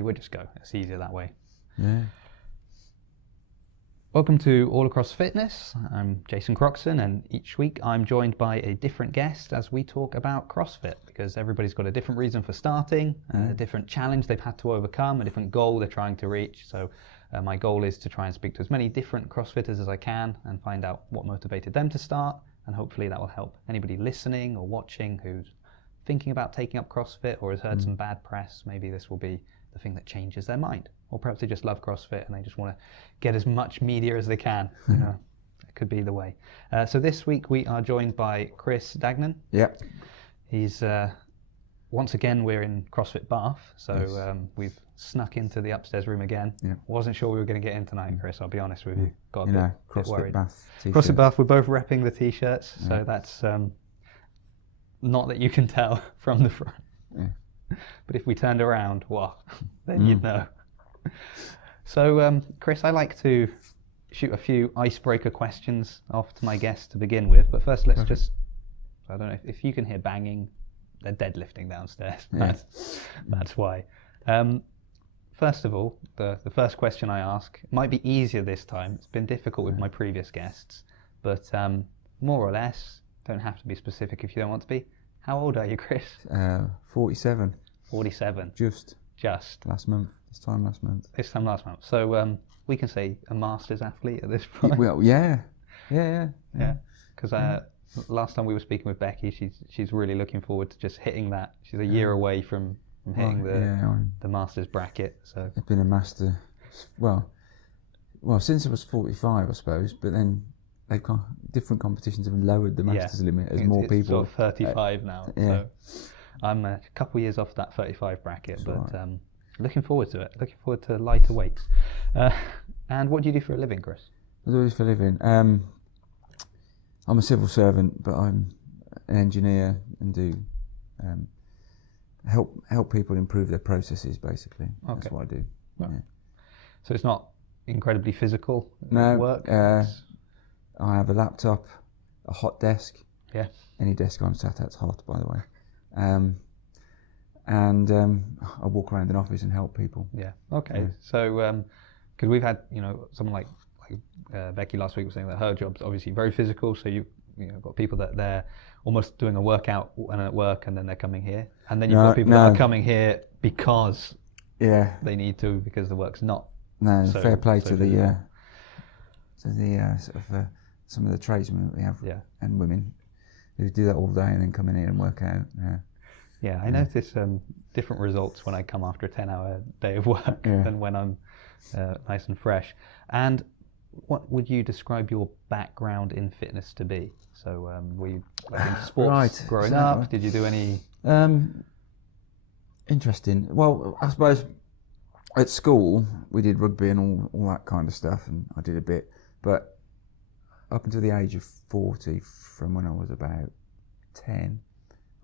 ready, we'll just go. It's easier that way. Yeah. Welcome to All Across Fitness. I'm Jason Croxton, and each week I'm joined by a different guest as we talk about CrossFit, because everybody's got a different reason for starting, a different challenge they've had to overcome, a different goal they're trying to reach. So my goal is to try and speak to as many different CrossFitters as I can and find out what motivated them to start, and hopefully that will help anybody listening or watching who's thinking about taking up CrossFit or has heard some bad press. Maybe this will be the thing that changes their mind. Or perhaps they just love CrossFit and they just want to get as much media as they can. You know, it could be the way. So this week we are joined by Chris Dagnan. Yep. He's, once again, we're in CrossFit Bath. So Yes. We've snuck into the upstairs room again. Yeah. Wasn't sure we were going to get in tonight, Chris, I'll be honest with you. Got a bit CrossFit worried. Bath t-shirts. CrossFit Bath, we're both repping the t-shirts. So that's not that you can tell from the front. Yeah. But if we turned around, well, then you'd know. So, Chris, I like to shoot a few icebreaker questions off to my guests to begin with. But first, let's just, I don't know, if you can hear banging, they're deadlifting downstairs. Yeah. That's why. First of all, the first question I ask might be easier this time. It's been difficult with my previous guests. But more or less, don't have to be specific if you don't want to be. How old are you, Chris? 47. 47. Just Just. last month. This time last month. So we can say a masters athlete at this point. Well, yeah. Because last time we were speaking with Becky, she's really looking forward to just hitting that. She's a year away from hitting the masters bracket. So I've been a master. Well, since I was 45, I suppose. But then they've got different competitions have lowered the masters limit as more it's people. Sort of 35 now. Yeah. So I'm a couple of years off that 35 bracket, That's but looking forward to it. Looking forward to lighter weights. And what do you do for a living, Chris? I do this for a living. I'm a civil servant, but I'm an engineer and do help people improve their processes. Basically, that's what I do. Right. Yeah. So it's not incredibly physical work. I have a laptop, a hot desk. Yeah. Any desk I'm sat at's hot, by the way. And I walk around an office and help people. Yeah. Okay. Yeah. So, because we've had, someone like Becky last week was saying that her job's obviously very physical. So you've got people that they're almost doing a workout and at work, and then they're coming here, and then you've got people that are coming here because they need to, because the work's not. No, so, fair play so to the sort of some of the tradesmen that we have and women who do that all day and then come in here and work out. Yeah, I notice different results when I come after a 10-hour day of work than when I'm nice and fresh. And what would you describe your background in fitness to be? So were you into sports growing up? Did you do any? Interesting. Well, I suppose at school we did rugby and all that kind of stuff, and I did a bit. But up until the age of 40, from when I was about 10,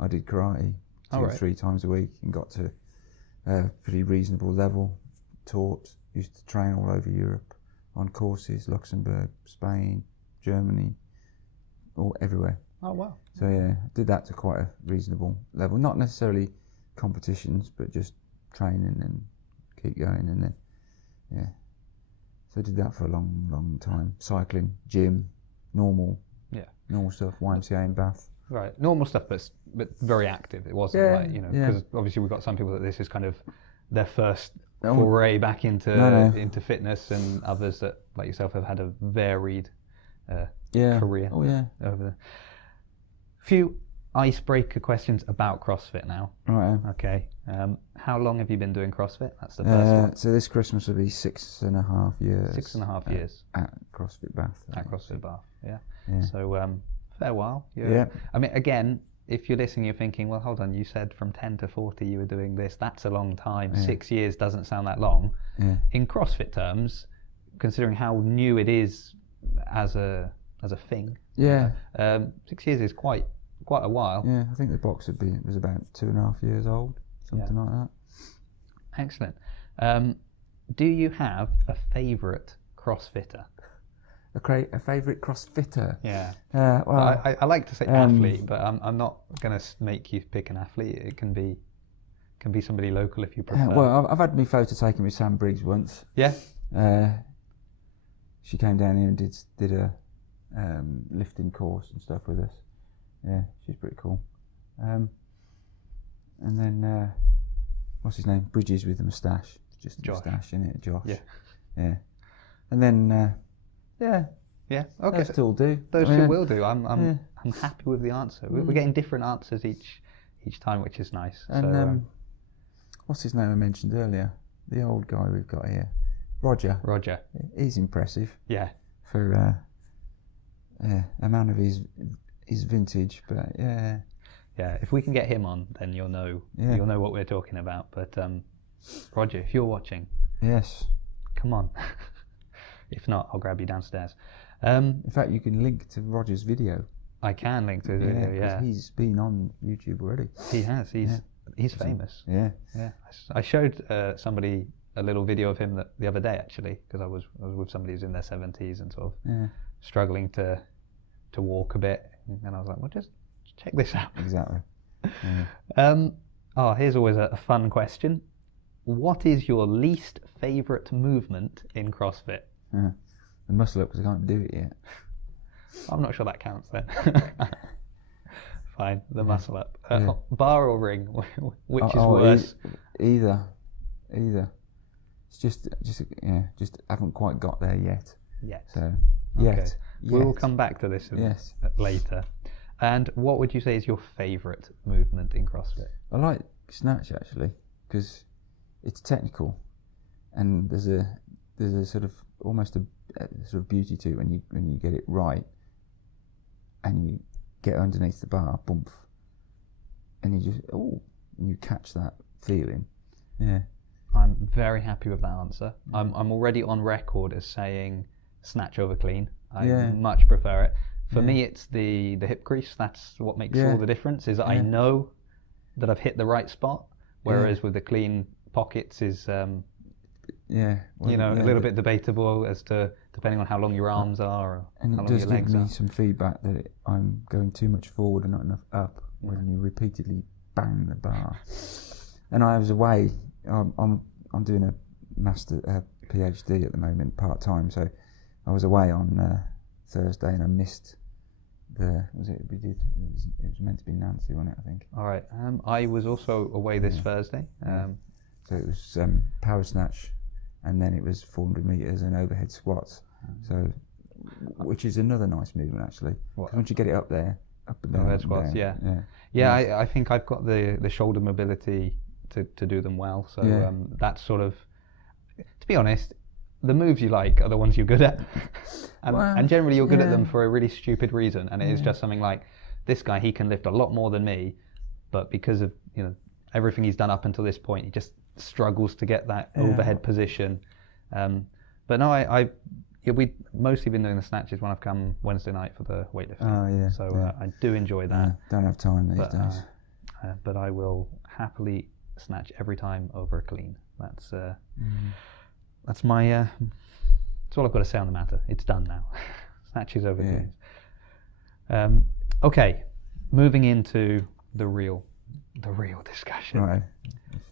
I did karate 2 or 3 times a week and got to a pretty reasonable level. Taught, used to train all over Europe on courses, Luxembourg, Spain, Germany, everywhere. Oh wow! So yeah, did that to quite a reasonable level. Not necessarily competitions, but just training and keep going, and then so I did that for a long time. Cycling, gym, normal stuff. YMCA in Bath. Right, normal stuff, but very active. It wasn't because obviously we've got some people that this is kind of their first foray back into fitness, and others that, like yourself, have had a varied career. Oh yeah. Over there. Few icebreaker questions about CrossFit now. Right. Okay. How long have you been doing CrossFit? That's the first one. So this Christmas will be 6.5 years. 6.5 years at CrossFit Bath. At CrossFit Bath. Yeah. Yeah. So fair while. I mean, again, if you're listening, you're thinking, well, hold on, you said from 10 to 40 you were doing this. That's a long time. 6 years doesn't sound that long. Yeah. In CrossFit terms, considering how new it is as a thing. Yeah. 6 years is quite a while. Yeah, I think the box was about 2.5 years old, something like that. Excellent. Do you have a favourite CrossFitter? A favourite CrossFitter? Yeah. Well, I like to say athlete, but I'm not going to make you pick an athlete. It can be Can be somebody local if you prefer. Well, I've had my photo taken with Sam Briggs once. Yeah. She came down here and did a lifting course and stuff with us. Yeah, she's pretty cool. And then what's his name? Bridges with the moustache. Just a moustache, isn't it? Josh. Yeah. Yeah. And then Yeah. Okay. those two will do. Those two will do. I'm happy with the answer. We're getting different answers each time, which is nice. And so, what's his name I mentioned earlier? The old guy we've got here, Roger. He's impressive. Yeah. For a man of his vintage, but yeah. Yeah. If we can get him on, then you'll know what we're talking about. But Roger, if you're watching, yes, come on. If not, I'll grab you downstairs. In fact, you can link to Roger's video. I can link to the video. Yeah, he's been on YouTube already. He has. He's famous. Yeah. Yeah. I showed somebody a little video of him the other day, actually, because I was with somebody who's in their 70s and sort of struggling to walk a bit, and I was like, well, just check this out. Exactly. Yeah. Here's always a fun question. What is your least favourite movement in CrossFit? The muscle up, because I can't do it yet. I'm not sure that counts then. Fine, the muscle up. Bar or ring, which is worse? Either. It's just haven't quite got there yet. So, okay. We will come back to this later. And what would you say is your favourite movement in CrossFit? I like snatch, actually, because it's technical, and there's a sort of almost a sort of beauty to it when you get it right, and you get underneath the bar, boom, and you just you catch that feeling. Yeah. I'm very happy with that answer. I'm already on record as saying snatch over clean. I much prefer it. For me, it's the hip crease. That's what makes all the difference. Is I know that I've hit the right spot, whereas with the clean pockets is a little bit debatable as to depending on how long your arms are or and how it long does your legs give me are. some feedback that I'm going too much forward and not enough up when you repeatedly bang the bar. And I was away. I'm doing a PhD at the moment, part time. So I was away on Thursday and I missed it was meant to be Nancy, wasn't it? I think. All right. I was also away this Thursday. So it was power snatch, and then it was 400 meters and overhead squats. So, which is another nice movement actually. Once you get it up there, up and down. Overhead squats, nice. I think I've got the shoulder mobility to do them well. So that's sort of, to be honest, the moves you like are the ones you're good at, and generally you're good at them for a really stupid reason. And it is just something like, this guy, he can lift a lot more than me, but because of everything he's done up until this point, he just struggles to get that overhead position. But no, we've mostly been doing the snatches when I've come Wednesday night for the weightlifting. So I do enjoy that. Don't have time these days. But I will happily snatch every time over a clean. That's my that's all I've got to say on the matter. It's done now. Snatches over cleans. Okay, moving into the real discussion. Right.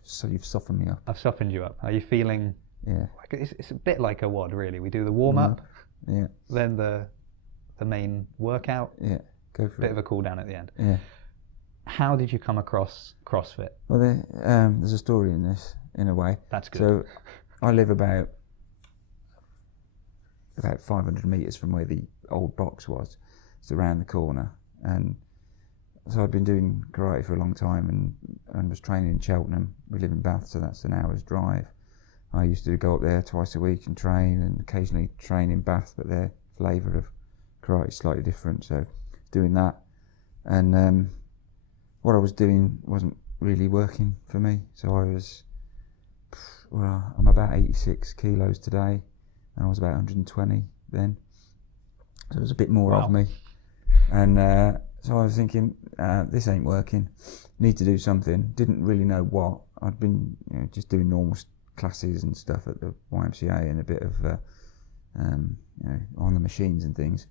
So you've softened me up. I've softened you up. Are you feeling? Yeah. Like it's a bit like a WOD, really. We do the warm up. Yeah. Then the main workout. Yeah. Go for it. Bit of a cool down at the end. Yeah. How did you come across CrossFit? Well, there's a story in this, in a way. That's good. So I live about 500 metres from where the old box was. It's around the corner. And so I've been doing karate for a long time and was training in Cheltenham. We live in Bath, so that's an hour's drive. I used to go up there twice a week and train, and occasionally train in Bath, but their flavour of karate is slightly different. So doing that. And what I was doing wasn't really working for me. So I'm about 86 kilos today, and I was about 120 then. So it was a bit more of me. And so I was thinking, this ain't working. Need to do something. Didn't really know what. I'd been just doing normal classes and stuff at the YMCA and a bit of on the machines and things.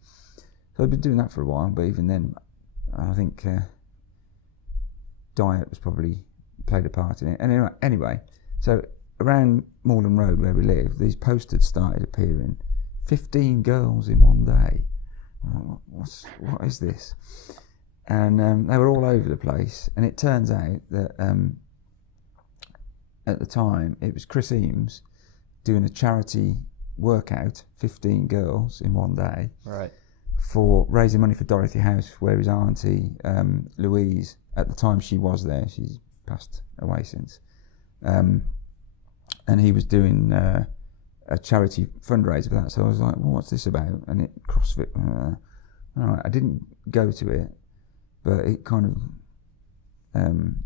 So I'd been doing that for a while, but even then, I think diet was probably played a part in it. And anyway, so around Malden Road where we live, these posters started appearing. 15 girls in one day. What is this? And they were all over the place. And it turns out that at the time it was Chris Eames doing a charity workout, 15 girls in one day, right, for raising money for Dorothy House, where his auntie Louise, at the time she was there, she's passed away since, and he was doing a charity fundraiser for that. So I was like, well, what's this about? And it CrossFit. All right, I didn't go to it, but it kind of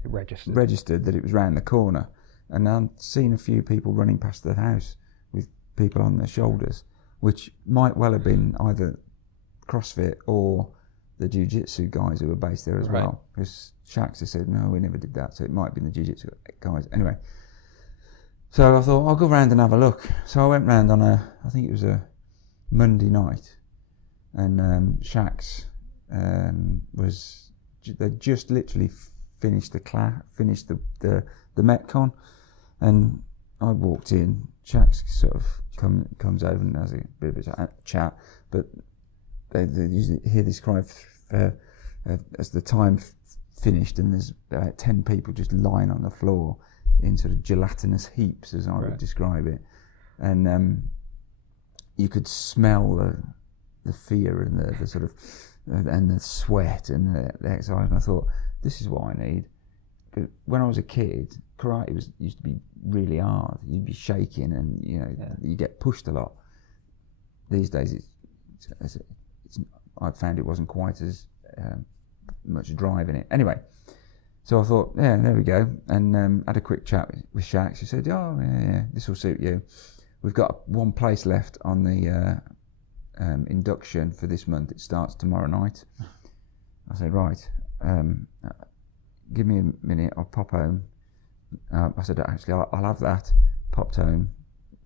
it registered that it was round the corner. And I'd seen a few people running past the house with people on their shoulders, which might well have been either CrossFit or the jiu-jitsu guys who were based there as well. Because Shaqs has said, no, we never did that, so it might have been the jiu-jitsu guys. Anyway, so I thought, I'll go round and have a look. So I went round on I think it was a Monday night, and Shaqs they'd just literally finished the Metcon, and I walked in. Shaqs sort of comes over and has a bit of a chat, but they usually hear this cry as the time finished, and there's about 10 people just lying on the floor in sort of gelatinous heaps, as I would describe it, and you could smell the fear and the sort of and the sweat and the exercise, and I thought, this is what I need. Because when I was a kid, karate used to be really hard. You'd be shaking, and you get pushed a lot. These days, I found it wasn't quite as much drive in it. Anyway, so I thought, yeah, there we go, and had a quick chat with Shaq. She said, oh yeah, this will suit you. We've got one place left on the induction for this month. It starts tomorrow night. I said, right. Give me a minute, I'll pop home. I said, actually, I'll have that. Popped home,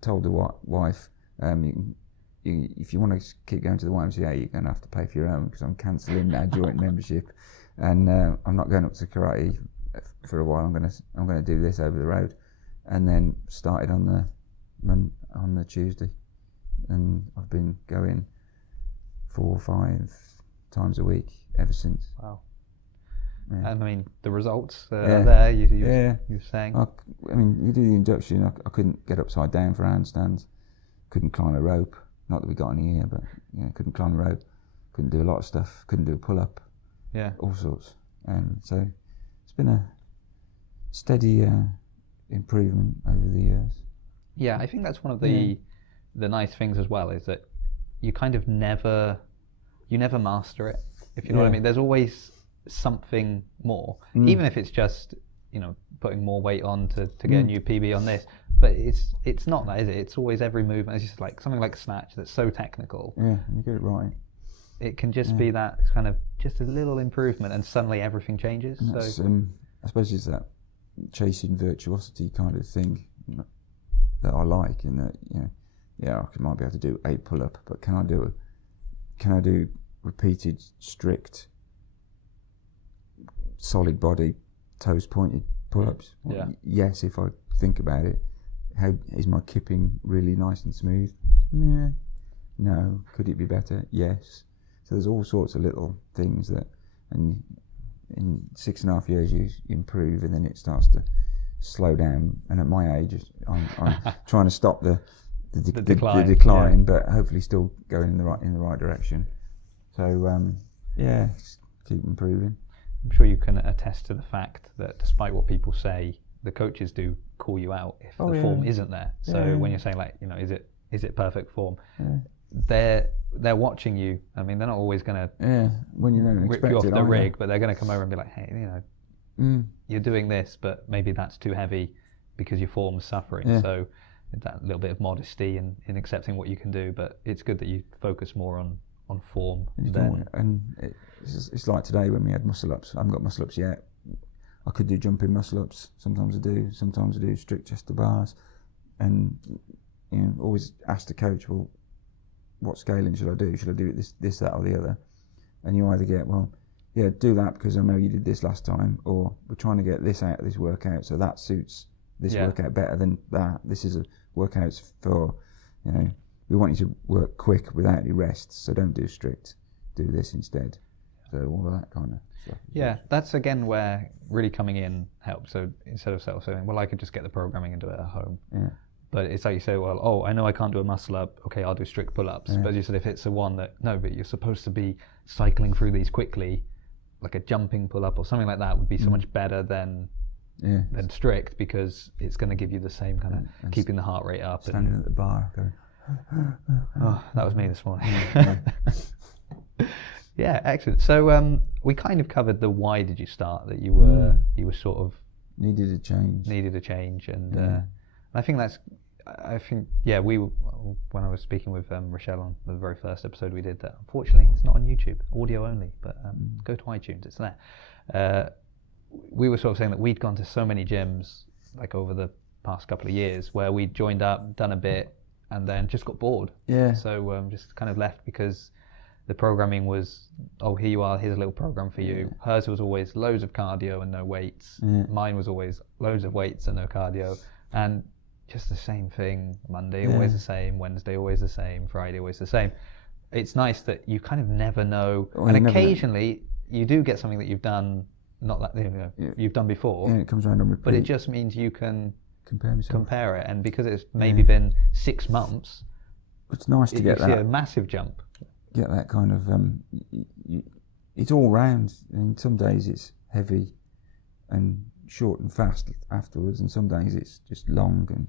told the wife, if you want to keep going to the YMCA, you're going to have to pay for your own, because I'm cancelling our joint membership, and I'm not going up to karate for a while. I'm going to do this over the road, and then started on the Tuesday, and I've been going 4 or 5 times a week ever since. Wow. Yeah. I mean, the results are there. You were saying. I mean, you do the induction. I couldn't get upside down for handstands. Couldn't climb a rope. Not that we got any here, but couldn't climb a rope. Couldn't do a lot of stuff. Couldn't do a pull-up. Yeah. All sorts. And so it's been a steady improvement over the years. Yeah, I think that's one of the nice things as well, is that you kind of never master it, if you know what I mean. There's always something more, even if it's just putting more weight on to get a new PB on this, but it's not that, is it? It's always every movement. It's just like something like snatch that's so technical. Yeah, you get it right. It can just be that kind of just a little improvement, and suddenly everything changes. So I suppose it's that chasing virtuosity kind of thing that I like, in that I might be able to do a pull-up, but can I do repeated, strict, solid body, toes pointed pull-ups? Yeah. Yes, if I think about it. How is my kipping really nice and smooth? Yeah. No. Could it be better? Yes. So there's all sorts of little things that, and in 6.5 years you improve, and then it starts to slow down. And at my age, I'm trying to stop the decline, but hopefully still going in the right direction. So just keep improving. I'm sure you can attest to the fact that despite what people say, the coaches do call you out if the form isn't there. So when you're saying, like, is it perfect form? Yeah. They're watching you. I mean, they're not always going to when you don't rip you off the rig, but they're going to come over and be like, hey, you're doing this, but maybe that's too heavy because your form's suffering. Yeah. So that little bit of modesty in accepting what you can do, but it's good that you focus more on form. And it's like today when we had muscle ups. I haven't got muscle ups yet. I could do jumping muscle ups. Sometimes I do. Sometimes I do strict chest to bars, and always ask the coach, well, what scaling should I do? Should I do it this, that, or the other? And you either get, well, yeah, do that because I know you did this last time, or we're trying to get this out of this workout, so that suits this workout better than that. This is a workout for, we want you to work quick without any rest, so don't do strict, do this instead. So all of that kind of stuff. Yeah, that's again where really coming in helps. So instead of saying, well, I could just get the programming and do it at home. Yeah. But it's like you say, well, I know I can't do a muscle up. Okay, I'll do strict pull-ups. Yeah. But you said if it's the one that, no, but you're supposed to be cycling through these quickly, like a jumping pull-up or something like that would be so much better than strict, because it's going to give you the same kind of keeping the heart rate up. Standing at the bar going, oh, that was me this morning. Yeah, excellent. So we kind of covered the why did you start, that you were sort of needed a change, and I think when I was speaking with Rochelle on the very first episode we did, that unfortunately it's not on YouTube, audio only, but go to iTunes, it's there. We were sort of saying that we'd gone to so many gyms like over the past couple of years where we joined up, done a bit, and then just got bored. Yeah. So just kind of left because the programming was, oh, here you are, here's a little program for you. Hers was always loads of cardio and no weights. Mine was always loads of weights and no cardio. And just the same thing, Monday always the same, Wednesday always the same, Friday always the same. It's nice that you kind of never know. Well, and occasionally you do get something that you've done, not that you've done before. Yeah, it comes around on repeat. But it just means you can compare it. And because it's maybe been 6 months, it's nice to get that. You see a massive jump. Get that kind of, it's all round. I mean, some days it's heavy and short and fast afterwards, and some days it's just long and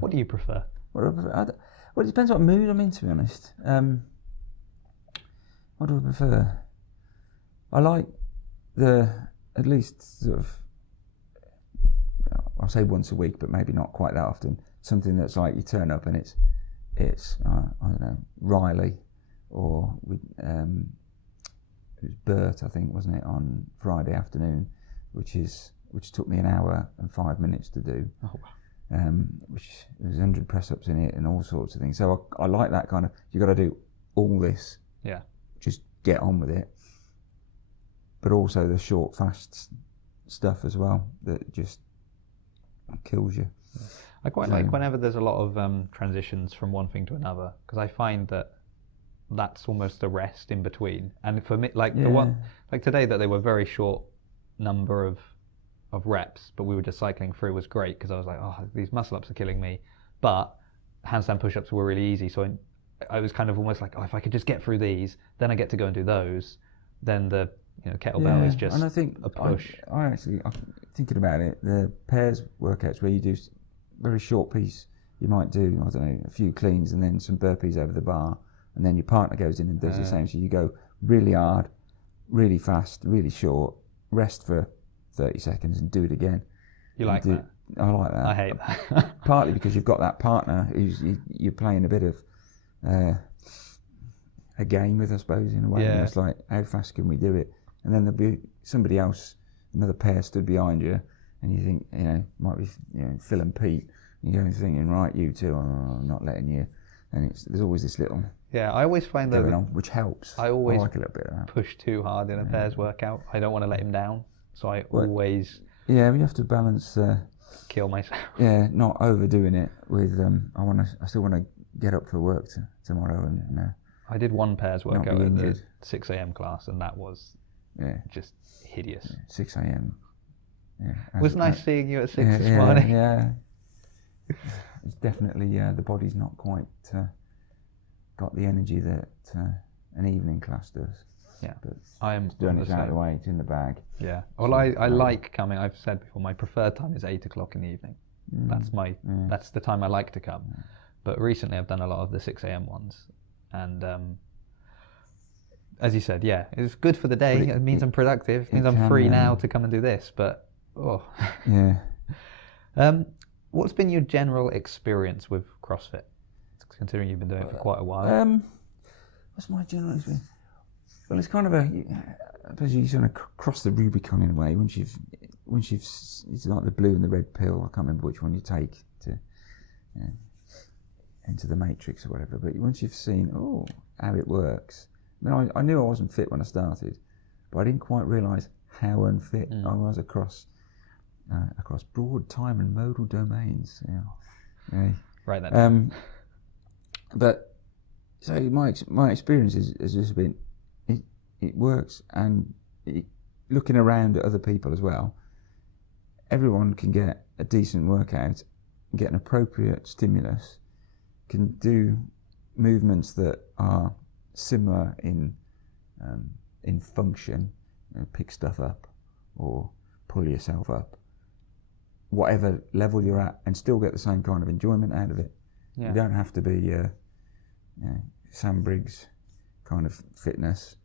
What do you prefer? Well, it depends what mood I'm in, to be honest. What do I prefer? I like at least sort of, I'll say once a week, but maybe not quite that often, something that's like you turn up and it's I don't know, Riley, or it was Bert, I think, wasn't it, on Friday afternoon, which took me an hour and 5 minutes to do. Oh, wow. Which there's 100 press-ups in it and all sorts of things. So I like that kind of, you got to do all this. Yeah. Just get on with it. But also the short, fast stuff as well that just kills you. Yeah. I quite like whenever there's a lot of transitions from one thing to another, because I find that that's almost a rest in between. And for me, like the one, like today, that they were very short number of reps, but we were just cycling through, was great, because I was like, oh, these muscle ups are killing me. But handstand push-ups were really easy, so I was kind of almost like, oh, if I could just get through these, then I get to go and do those. Then the kettlebell is just and I think a push. I'm thinking about it, the pairs workouts where you do very short piece, you might do, I don't know, a few cleans and then some burpees over the bar, and then your partner goes in and does the same. So you go really hard, really fast, really short, rest for 30 seconds and do it again. You like that? I like that. I hate that. Partly because you've got that partner who's you're playing a bit of a game with, I suppose, in a way. Yeah. It's like, how fast can we do it? And then there'll be somebody else, another pair stood behind you, and you think, might be, Phil and Pete. And you're thinking, right, you two, I'm not letting you. And there's always this little I always find that going on, which helps. I always like a little bit of that. push too hard in a pairs workout. I don't want to let him down, so I always we have to balance. Kill myself. Yeah, not overdoing it with. I still want to get up for work tomorrow, and I did one pairs workout be at the injured. 6 a.m. class, and that was just hideous. 6 a.m. Yeah, It was nice seeing you at 6 this morning. Yeah, it's definitely the body's not quite got the energy that an evening class does. Yeah, but I am doing it out of the way. It's in the bag. Yeah. Well, I like coming. I've said before, my preferred time is 8 o'clock in the evening. That's the time I like to come. But recently, I've done a lot of the 6 a.m. ones, and as you said, it's good for the day. It means I'm productive. It means I'm free now to come and do this. But what's been your general experience with CrossFit, considering you've been doing it for quite a while? What's my general experience? Well, it's kind of I suppose you sort of cross the Rubicon in a way once you've it's like the blue and the red pill. I can't remember which one you take to into the matrix or whatever. But once you've seen how it works, I knew I wasn't fit when I started, but I didn't quite realise how unfit I was across broad time and modal domains. Right then. But so my experience has just been it works, and looking around at other people as well. Everyone can get a decent workout, get an appropriate stimulus, can do movements that are similar in function, pick stuff up or pull yourself up, whatever level you're at, and still get the same kind of enjoyment out of it. Yeah. You don't have to be Sam Briggs kind of fitness.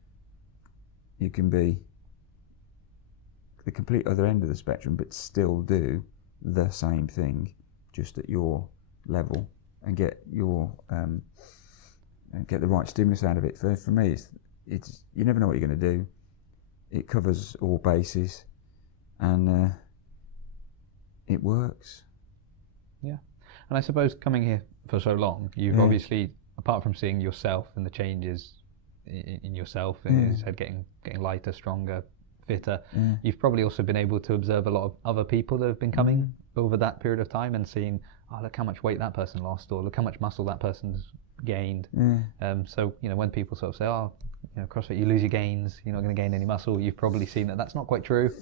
You can be the complete other end of the spectrum, but still do the same thing, just at your level, and get your get the right stimulus out of it. For me, it's you never know what you're going to do. It covers all bases, and it works. Yeah, and I suppose coming here for so long, you've obviously, apart from seeing yourself and the changes in yourself, and as you said, getting lighter, stronger, fitter, you've probably also been able to observe a lot of other people that have been coming over that period of time and seeing, oh, look how much weight that person lost, or look how much muscle that person's gained. So when people sort of say, oh, CrossFit, you lose your gains, you're not going to gain any muscle, you've probably seen that that's not quite true.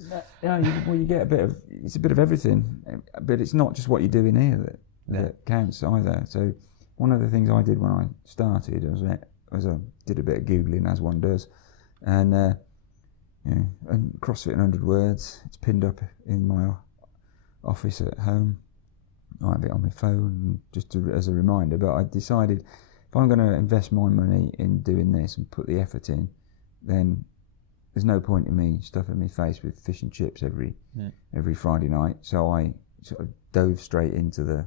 You get it's a bit of everything, but it's not just what you do in here that counts either. So one of the things I did when I started was I did a bit of Googling, as one does, and CrossFit in 100 words. It's pinned up in my office at home. I have it on my phone just as a reminder. But I decided if I'm going to invest my money in doing this and put the effort in, then there's no point in me stuffing my face with fish and chips every Friday night. So I sort of dove straight into the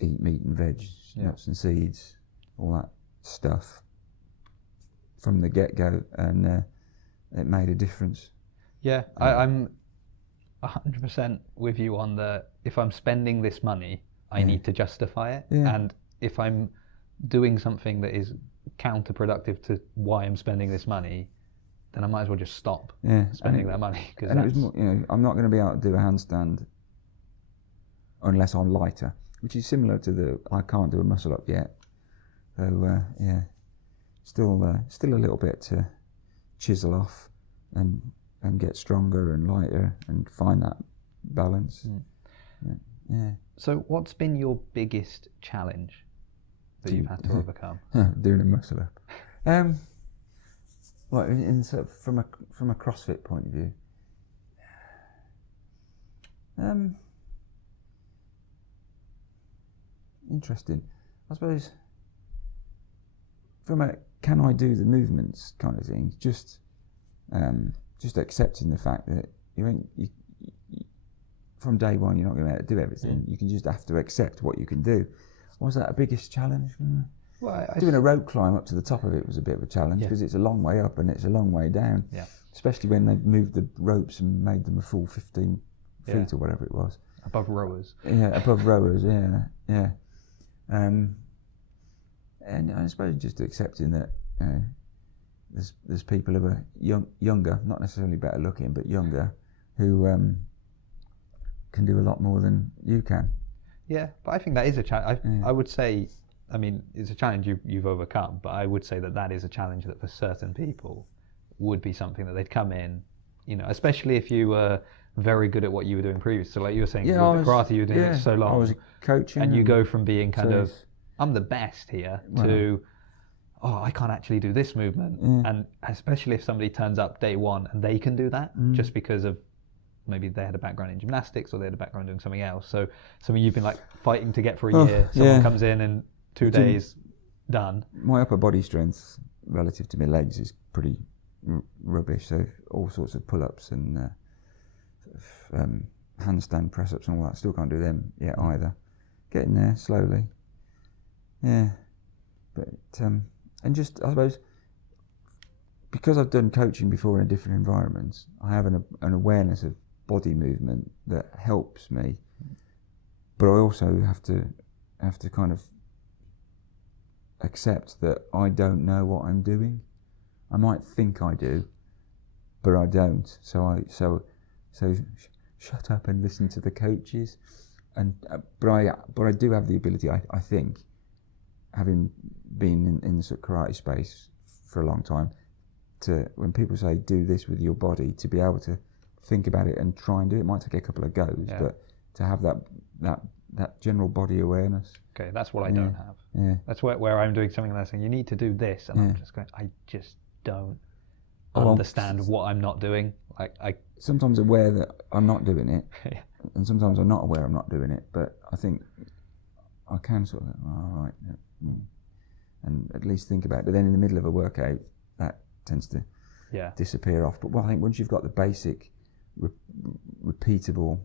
eat meat and veg, nuts and seeds, all that stuff from the get-go, and it made a difference. I'm 100% with you on if I'm spending this money, I need to justify it, and if I'm doing something that is counterproductive to why I'm spending this money, then I might as well just stop spending that money. And it was more, I'm not going to be able to do a handstand unless I'm lighter, which is similar to I can't do a muscle up yet. So still a little bit to chisel off and get stronger and lighter and find that balance. So what's been your biggest challenge that you've had to overcome? Doing a muscle up. Sort of from a CrossFit point of view. Interesting. I suppose from a can I do the movements kind of thing, just accepting the fact that you from day one you're not going to be able to do everything. You can just have to accept what you can do. Was that a biggest challenge? Well, doing a rope climb up to the top of it was a bit of a challenge because it's a long way up and it's a long way down. Especially when they moved the ropes and made them a full 15 feet or whatever it was. Above rowers. Above rowers. And I suppose just accepting that there's people who are younger, not necessarily better looking, but younger, who can do a lot more than you can. Yeah, but I think that is a challenge. I would say, I mean, it's a challenge you've overcome, but I would say that is a challenge that for certain people would be something that they'd come in, especially if you were very good at what you were doing previously. So like you were saying, with the karate, you were doing it so long. I was coaching. And you go from being kind of, I'm the best here, to, I can't actually do this movement. And especially if somebody turns up day one and they can do that just because of maybe they had a background in gymnastics or they had a background doing something else. So something you've been like fighting to get for a year. Someone comes in and 2 days, done. My upper body strength relative to my legs is pretty rubbish. So all sorts of pull-ups and handstand press-ups and all that. Still can't do them yet either. Getting there slowly. Yeah, but and just I suppose because I've done coaching before in different environments, I have an awareness of body movement that helps me. But I also have to kind of accept that I don't know what I'm doing. I might think I do, but I don't. So shut up and listen to the coaches. But I do have the ability. I think, having been in the sort of karate space for a long time, to when people say do this with your body, to be able to think about it and try and do it. It might take a couple of goes, but to have that general body awareness. Okay, that's what I don't have. Yeah. That's where I'm doing something and they're saying you need to do this, and I'm just going, I just don't understand what I'm not doing. Like I sometimes aware that I'm not doing it, and sometimes I'm not aware I'm not doing it. But I think I can sort of, all right, and at least think about it. But then in the middle of a workout, that tends to disappear off. But I think once you've got the basic, repeatable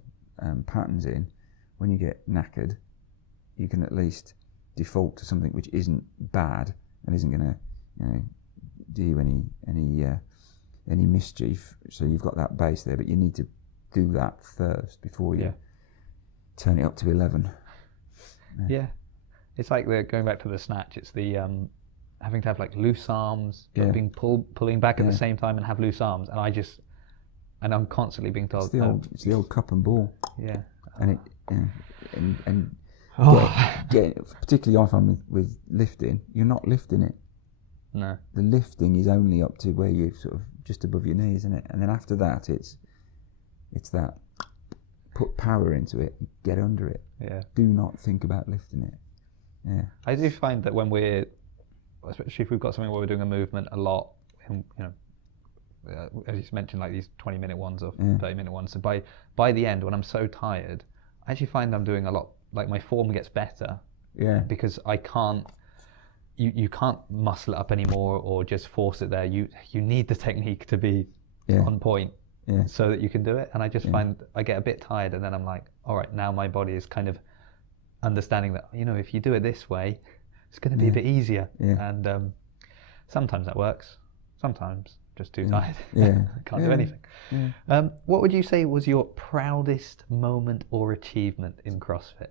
patterns in, when you get knackered, you can at least default to something which isn't bad and isn't going to, do you any mischief. So you've got that base there, but you need to do that first before you turn it up to 11. Yeah, it's like going back to the snatch. It's the having to have like loose arms, but being pulling back at the same time and have loose arms, and I'm constantly being told it's the old cup and ball. Yeah, and particularly I find with lifting, you're not lifting it. No. The lifting is only up to where you're sort of just above your knees, isn't it? And then after that, it's that put power into it, get under it. Yeah. Do not think about lifting it. Yeah. I do find that when we're, especially if we've got something where we're doing a movement a lot, as you mentioned, like these 20-minute ones or 30-minute ones. So by the end, when I'm so tired, I actually find I'm doing a lot. Like my form gets better. Yeah. Because I can't. You can't muscle it up anymore or just force it there. You need the technique to be on point so that you can do it. And I just find I get a bit tired, and then I'm like, all right, now my body is kind of understanding that, if you do it this way, it's going to be a bit easier. Yeah. And sometimes that works. Sometimes just too tired. Yeah. Can't do anything. Yeah. What would you say was your proudest moment or achievement in CrossFit?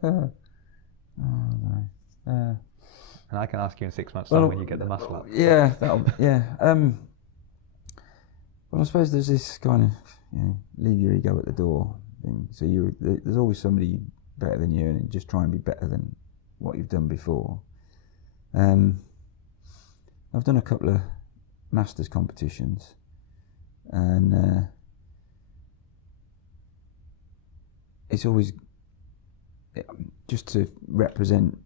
And I can ask you in 6 months' time when you get the muscle up. Yeah, well, I suppose there's this kind of leave your ego at the door thing. So there's always somebody better than you, and just try and be better than what you've done before. I've done a couple of masters competitions, and it's always just to represent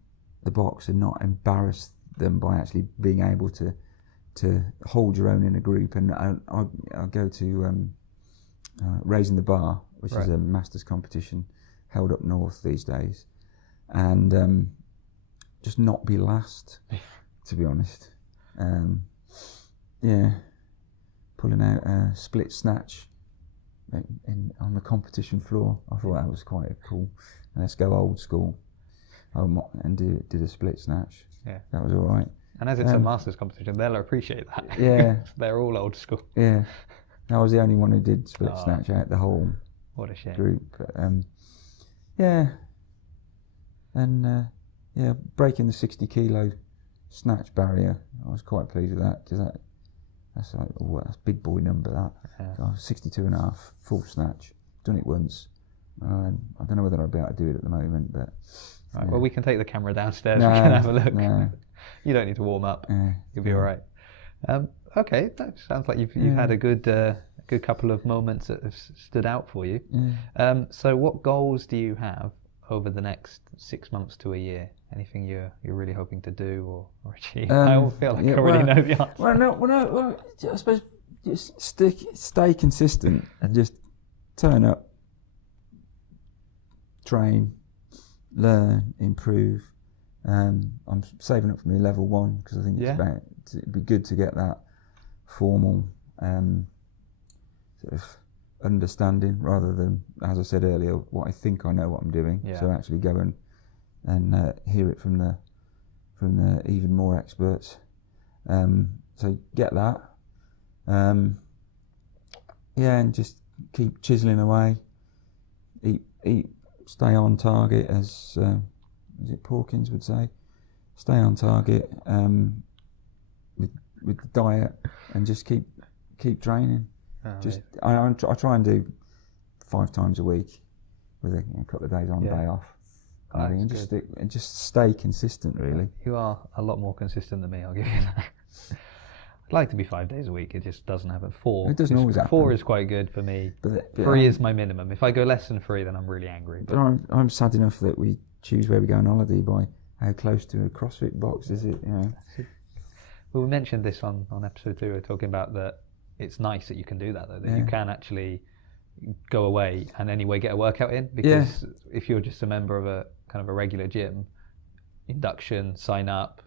the box and not embarrass them by actually being able to hold your own in a group. And I'll go to Raising the Bar, which is a masters competition held up north these days, and just not be last, to be honest. Pulling out a split snatch on the competition floor. I thought that was quite cool. Let's go old school. And did a split snatch. Yeah, that was all right. And as it's a masters competition, they'll appreciate that. Yeah, they're all old school. Yeah, I was the only one who did split snatch out the whole what a shame. Group. But, breaking the 60 kilo snatch barrier, I was quite pleased with that, because that's like that's a big boy number. That so 62 and a half full snatch. Done it once. I don't know whether I'll be able to do it at the moment, but. Right, well, we can take the camera downstairs. We can have a look. No. You don't need to warm up. You'll be all right. Okay, that sounds like you've had a good couple of moments that have stood out for you. So, what goals do you have over the next 6 months to a year? Anything you're really hoping to do or achieve? I all feel like I already know the answer. Well, I suppose just stay consistent and just turn up, train. Learn, improve. I'm saving up for my level 1 because I think it'd be good to get that formal sort of understanding rather than, as I said earlier, what I think I know what I'm doing. Yeah. So actually go and hear it from the even more experts. So get that. And just keep chiseling away. Eat. Stay on target, as it Pawkins would say. stay on target with the diet, and just keep training. I try and do 5 times a week with a couple of days on, day off. And just stay consistent, really. You are a lot more consistent than me, I'll give you that. I'd like to be 5 days a week, it just doesn't happen. 4. It doesn't always happen. 4 is quite good for me. But 3 is my minimum. If I go less than 3, then I'm really angry. But I'm sad enough that we choose where we go on holiday by how close to a CrossFit box is it, you know. Well, we mentioned this on episode 2, we were talking about that it's nice that you can do that, though, that you can actually go away and anyway get a workout in, because if you're just a member of a kind of a regular gym, induction, sign up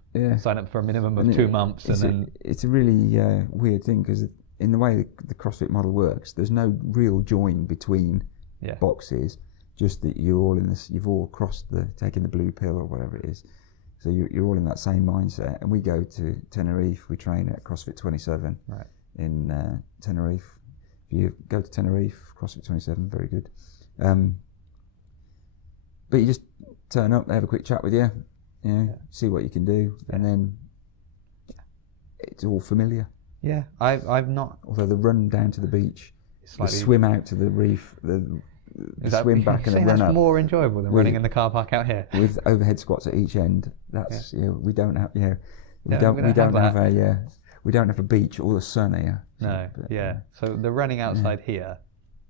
for a minimum of 2 months, and then it's a really weird thing, because in the way the CrossFit model works, there's no real join between boxes, just that you're all in this, you've all taken the blue pill or whatever it is, so you're all in that same mindset. And we go to Tenerife, we train at CrossFit 27 in Tenerife. If you go to Tenerife, CrossFit 27, very good. But you just turn up, they have a quick chat with you, see what you can do, and then it's all familiar. Yeah, I've not. Although the run down to the beach, the swim out to the reef, the swim back and the run up. That's more enjoyable than running in the car park out here. With overhead squats at each end. That's we don't have we don't have a beach or the sun here. No, so the running outside here,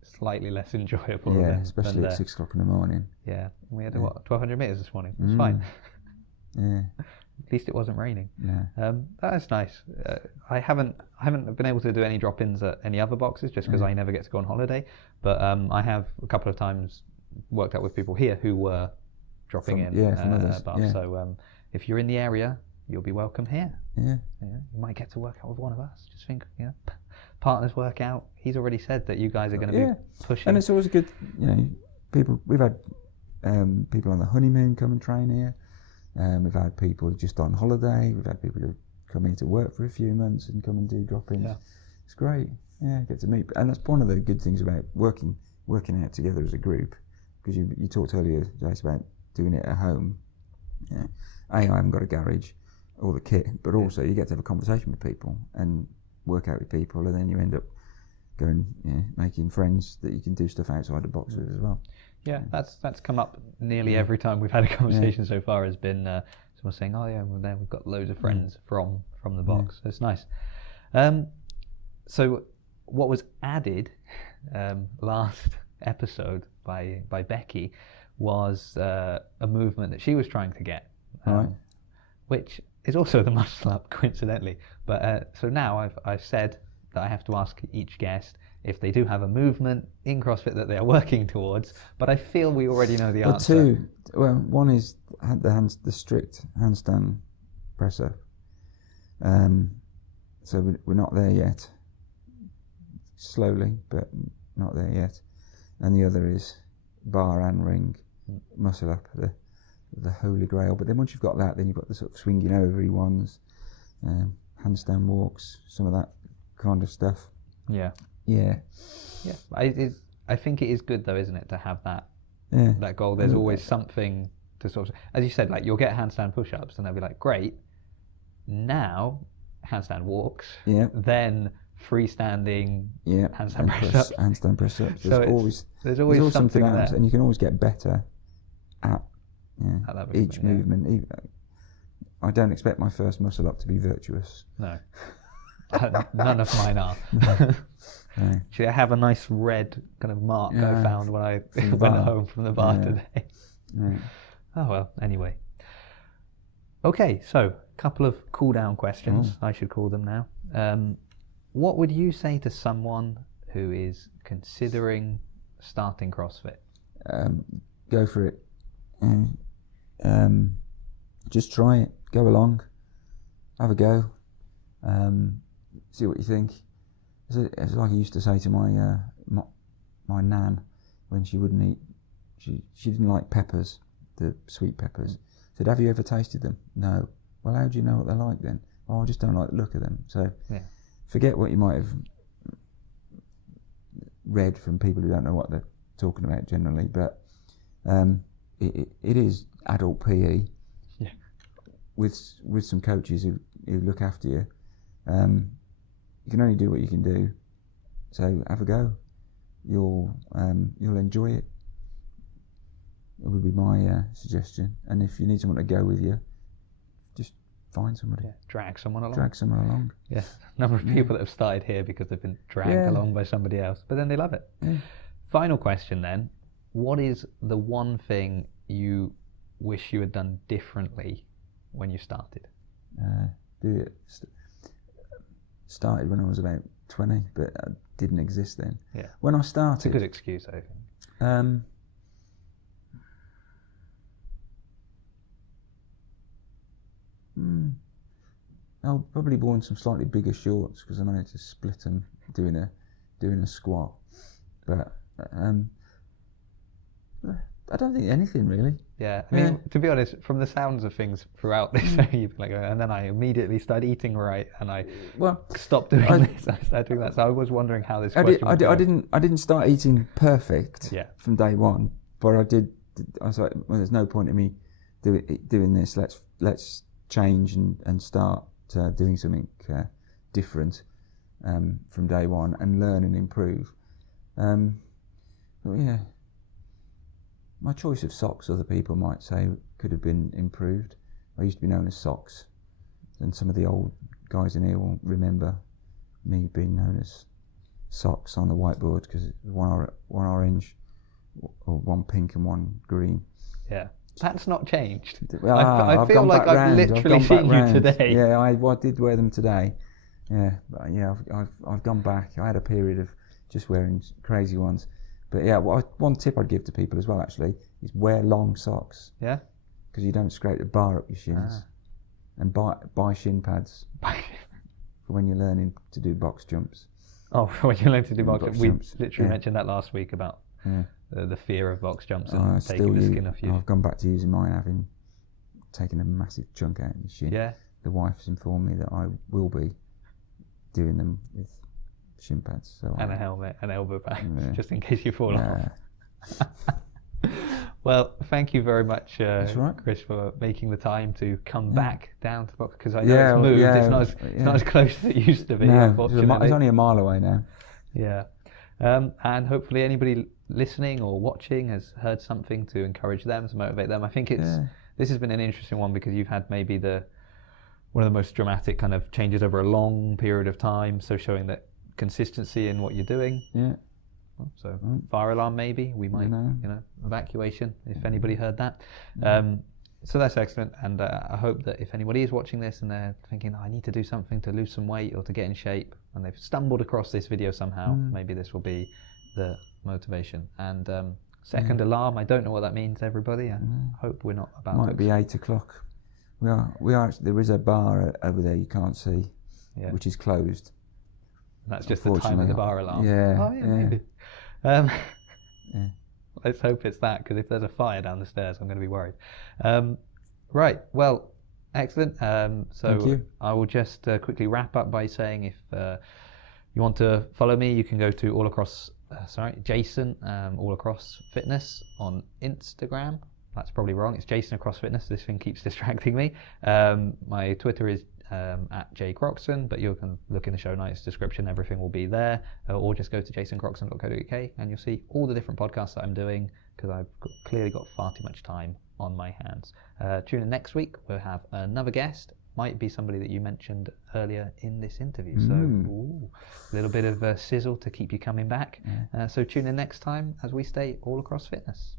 slightly less enjoyable. Yeah, especially at 6 o'clock in the morning. Yeah, we had 1,200 meters this morning. It's fine. Yeah. At least it wasn't raining. Yeah. That is nice. I haven't been able to do any drop-ins at any other boxes just because I never get to go on holiday. But I have a couple of times worked out with people here who were dropping from others. So if you're in the area, you'll be welcome here. Yeah. You might get to work out with one of us. Just think, partners work out. He's already said that you guys are going to be pushing. And it's always a good, people. We've had people on the honeymoon come and train here. We've had people just on holiday. We've had people who come in to work for a few months and come and do drop-ins. Yeah. It's great. Yeah, get to meet. And that's one of the good things about working out together as a group. Because you talked earlier, Jace, about doing it at home. Yeah. I haven't got a garage or the kit, but also you get to have a conversation with people and work out with people, and then you end up going, making friends that you can do stuff outside the box with as well. Yeah, that's come up nearly every time we've had a conversation so far. Has been someone saying, we've got loads of friends from the box. So it's nice. So what was added last episode by Becky was a movement that she was trying to get, which is also the muscle up, coincidentally. But so now I've said that I have to ask each guest if they do have a movement in CrossFit that they are working towards, but I feel we already know the answer. One is the strict handstand press up. So we're not there yet. Slowly, but not there yet. And the other is bar and ring muscle up, the holy grail. But then once you've got that, then you've got the sort of swinging ovary ones, handstand walks, some of that kind of stuff. Yeah. I think it is good though, isn't it, to have that goal. There's always something to sort of, as you said, like you'll get handstand push-ups and they'll be like, great, now handstand walks, then freestanding, handstand press-ups. Handstand press-ups. There's always something else, there. And you can always get better at each movement. I don't expect my first muscle up to be virtuous. No. None of mine are. Actually, I have a nice red kind of mark I found when I went home from the bar today. Oh well, anyway. Okay, so a couple of cool down questions, I should call them now. What would you say to someone who is considering starting CrossFit? Go for it. Just try it. Go along. Have a go. See what you think. It's like I used to say to my nan when she wouldn't eat. She didn't like peppers, the sweet peppers. I said, have you ever tasted them? No. Well, how do you know what they're like then? Oh, I just don't like the look of them. So forget what you might have read from people who don't know what they're talking about generally. But it is adult PE. with some coaches who look after you. You can only do what you can do. So have a go. You'll enjoy it. It would be my suggestion. And if you need someone to go with you, just find somebody. Yeah, drag someone along. Drag someone along. Yeah, a number of people that have started here because they've been dragged along by somebody else, but then they love it. Yeah. Final question then. What is the one thing you wish you had done differently when you started? Started when I was about 20, but I didn't exist then. Yeah. When I started... It's a good excuse, I think. I'll probably worn some slightly bigger shorts because I managed to split them doing a squat. But I don't think anything really. Yeah, I mean, to be honest, from the sounds of things throughout this, you've been like, and then I immediately started eating right, and I stopped doing this. I started doing that. So I was wondering how this question would go. I didn't start eating perfect from day one, but I did. I was like, well, there's no point in me doing this. Let's change and start doing something different from day one and learn and improve. But yeah. My choice of socks, other people might say, could have been improved. I used to be known as Socks, and some of the old guys in here will remember me being known as Socks on the whiteboard because it was one orange, or one pink and one green. Yeah, that's not changed. I feel like I've literally seen you today. Yeah, I did wear them today. Yeah, but yeah, I've gone back. I had a period of just wearing crazy ones. But yeah, one tip I'd give to people as well, actually, is wear long socks. Yeah. Because you don't scrape the bar up your shins. And buy shin pads for when you're learning to do box jumps. Oh, when you're learning to do box jumps. We literally mentioned that last week about the fear of box jumps and taking the skin off you. I've gone back to using mine, having taken a massive chunk out of my shin. Yeah. The wife's informed me that I will be doing them with shin pads. So and a helmet, an elbow pad, just in case you fall off. Well, thank you very much, Chris, for making the time to come back down to the box, because I know it's moved. It's not as close as it used to be, unfortunately. It's only a mile away now. Yeah. And hopefully anybody listening or watching has heard something to encourage them, to motivate them. I think this has been an interesting one because you've had maybe one of the most dramatic kind of changes over a long period of time, so showing that consistency in what you're doing. Yeah. So fire alarm maybe, we might, evacuation, if anybody heard that. So that's excellent, and I hope that if anybody is watching this and they're thinking, I need to do something to lose some weight or to get in shape, and they've stumbled across this video somehow, maybe this will be the motivation. And second alarm, I don't know what that means, everybody. I hope we're not about to... Might be 8 o'clock. We are actually, there is a bar over there you can't see, which is closed. That's just the time of the bar alarm. Yeah. Oh, yeah, maybe. Let's hope it's that, because if there's a fire down the stairs, I'm going to be worried. Right. Well, excellent. So I will just quickly wrap up by saying, if you want to follow me, you can go to Jason All Across Fitness on Instagram. That's probably wrong. It's Jason Across Fitness. This thing keeps distracting me. My Twitter is at jcroxon, but you can look in the show notes description, everything will be there, or just go to jasoncroxon.co.uk and you'll see all the different podcasts that I'm doing, because I've clearly got far too much time on my hands. Tune in next week, we'll have another guest, might be somebody that you mentioned earlier in this interview, so a little bit of sizzle to keep you coming back. So tune in next time as we stay all across fitness.